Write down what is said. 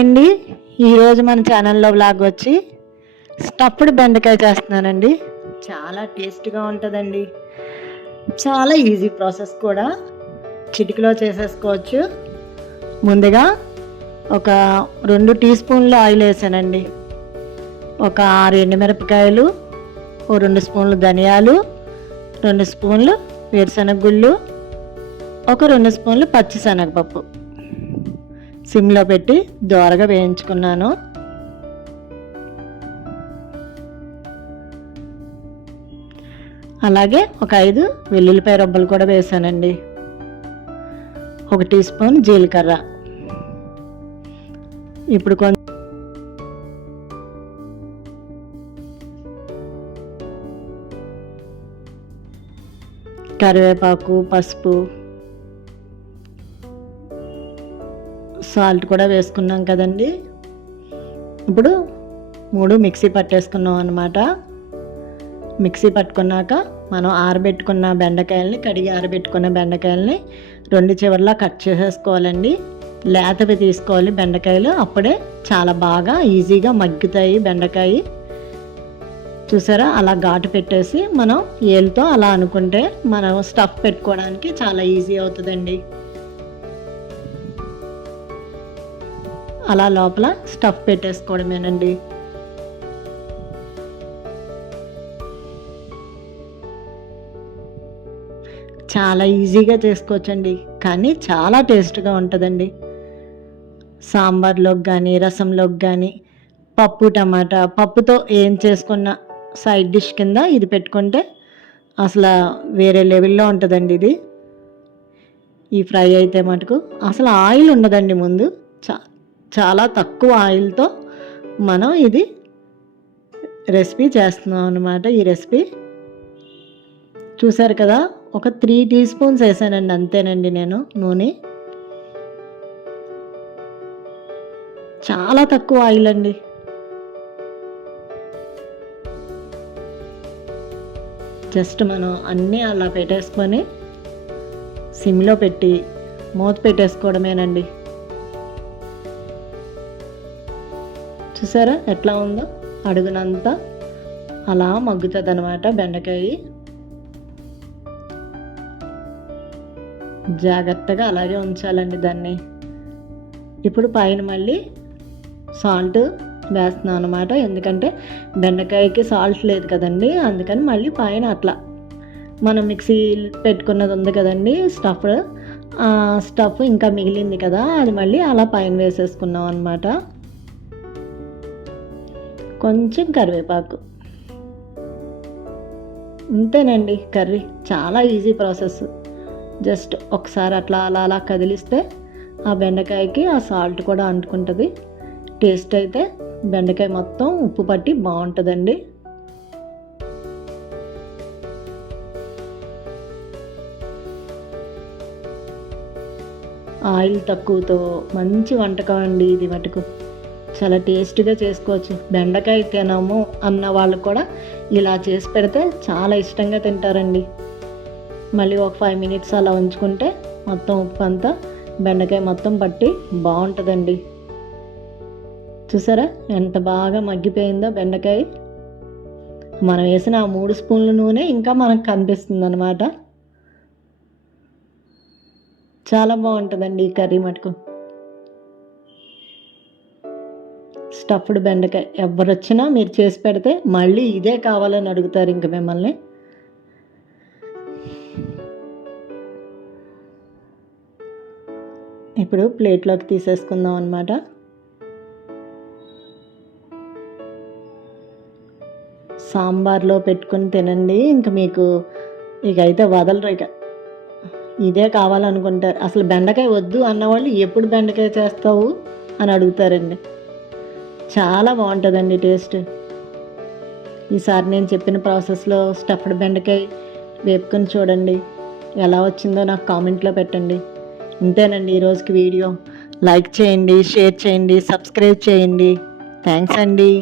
అండి. ఈరోజు మన ఛానల్లో వ్లాగ్ వచ్చి స్టఫ్డ్ బెండకాయ చేస్తున్నానండి. చాలా టేస్ట్గా ఉంటుందండి. చాలా ఈజీ ప్రాసెస్ కూడా, చిటికలో చేసేసుకోవచ్చు. ముందుగా ఒక 2 టీ స్పూన్లు ఆయిల్ వేసానండి. ఒక 6 ఎండుమిరపకాయలు, ఓ 2 స్పూన్లు ధనియాలు, 2 స్పూన్లు వేరుశనగ గుళ్ళు, ఒక 2 స్పూన్లు పచ్చిశనగపప్పు సిమ్లో పెట్టి దోరగా వేయించుకున్నాను. అలాగే ఒక 5 వెల్లుల్లిపాయ రబ్బలు కూడా వేసానండి. 1 టీ స్పూన్ జీలకర్ర. ఇప్పుడు కొంచెం కరివేపాకు, పసుపు, సాల్ట్ కూడా వేసుకున్నాం కదండి. ఇప్పుడు 3 మిక్సీ పట్టేసుకున్నాం అన్నమాట. మిక్సీ పట్టుకున్నాక మనం ఆరబెట్టుకున్న బెండకాయల్ని, కడిగి ఆరబెట్టుకున్న బెండకాయల్ని 2 చివర్లా కట్ చేసేసుకోవాలండి. లేతవి తీసుకోవాలి బెండకాయలు, అప్పుడే చాలా బాగా ఈజీగా మగ్గుతాయి బెండకాయ. చూసారా, అలా ఘాటు పెట్టేసి మనం ఏలుతో అలా అనుకుంటే మనం స్టఫ్ పెట్టుకోవడానికి చాలా ఈజీ అవుతుందండి. అలా లోపల స్టఫ్ పెట్టేసుకోవడమేనండి. చాలా ఈజీగా చేసుకోవచ్చండి, కానీ చాలా టేస్ట్గా ఉంటుందండి. సాంబార్లోకి కానీ, రసంలోకి కానీ, పప్పు టమాటా, పప్పుతో ఏం చేసుకున్న సైడ్ డిష్ కింద ఇది పెట్టుకుంటే అసలు వేరే లెవెల్లో ఉంటుందండి ఇది. ఈ ఫ్రై అయితే మటుకు అసలు ఆయిల్ ఉండదండి. ముందు చాలా తక్కువ ఆయిల్తో మనం ఇది రెసిపీ చేస్తున్నాం అన్నమాట. ఈ రెసిపీ చూసారు కదా, ఒక 3 టీ స్పూన్స్ వేసానండి, అంతేనండి నేను నూనె. చాలా తక్కువ ఆయిల్ అండి. జస్ట్ మనం అన్నీ అలా పెట్టేసుకొని సిమ్లో పెట్టి మూత పెట్టేసుకోవడమేనండి. చూసారా ఎట్లా ఉందో, అడుగునంతా అలా మగ్గుతుంది అనమాట బెండకాయ. జాగ్రత్తగా అలాగే ఉంచాలండి దాన్ని. ఇప్పుడు పైన మళ్ళీ సాల్ట్ వేస్తున్నాం అనమాట, ఎందుకంటే బెండకాయకి సాల్ట్ లేదు కదండి, అందుకని మళ్ళీ పైన అట్లా మనం మిక్సీ పెట్టుకున్నది ఉంది కదండి స్టఫ్ ఇంకా మిగిలింది కదా, అది మళ్ళీ అలా పైన వేసేసుకున్నాం అనమాట. కొంచెం కరివేపాకు, అంతేనండి కర్రీ. చాలా ఈజీ ప్రాసెస్. జస్ట్ ఒకసారి అట్లా అలా అలా కదిలిస్తే ఆ బెండకాయకి ఆ సాల్ట్ కూడా అంటుకుంటుంది. టేస్ట్ అయితే బెండకాయ మొత్తం ఉప్పు పట్టి బాగుంటుందండి. ఆయిల్ తక్కువతో మంచి వంటకం అండి ఇది మటుకు. చాలా టేస్ట్గా చేసుకోవచ్చు. బెండకాయ తినము అన్న వాళ్ళు కూడా ఇలా చేసి పెడితే చాలా ఇష్టంగా తింటారండి. మళ్ళీ ఒక 5 మినిట్స్ అలా ఉంచుకుంటే మొత్తం ఉప్పు అంతా బెండకాయ మొత్తం పట్టి బాగుంటుందండి. చూసారా ఎంత బాగా మగ్గిపోయిందో బెండకాయ. మనం వేసిన ఆ 3 స్పూన్ల నూనె ఇంకా మనకు కనిపిస్తుంది అన్నమాట. చాలా బాగుంటుందండి ఈ కర్రీ మటుకు. స్టఫ్డ్ బెండకాయ ఎవరు వచ్చినా మీరు చేసి పెడితే మళ్ళీ ఇదే కావాలని అడుగుతారు ఇంక మిమ్మల్ని. ఇప్పుడు ప్లేట్లోకి తీసేసుకుందాం అన్నమాట. సాంబార్లో పెట్టుకుని తినండి, ఇంక మీకు ఇకైతే వదలరు. ఇదే కావాలనుకుంటారు. అసలు బెండకాయ వద్దు అన్నవాళ్ళు ఎప్పుడు బెండకాయ చేస్తావు అని అడుగుతారండి. చాలా బాగుంటుందండి టేస్ట్. ఈసారి నేను చెప్పిన ప్రాసెస్లో స్టఫ్డ్ బెండకాయ వేపుకొని చూడండి, ఎలా వచ్చిందో నాకు కామెంట్లో పెట్టండి. ఇంతేనండి ఈరోజుకి వీడియో. లైక్ చేయండి, షేర్ చేయండి, సబ్స్క్రైబ్ చేయండి. థ్యాంక్స్ అండి.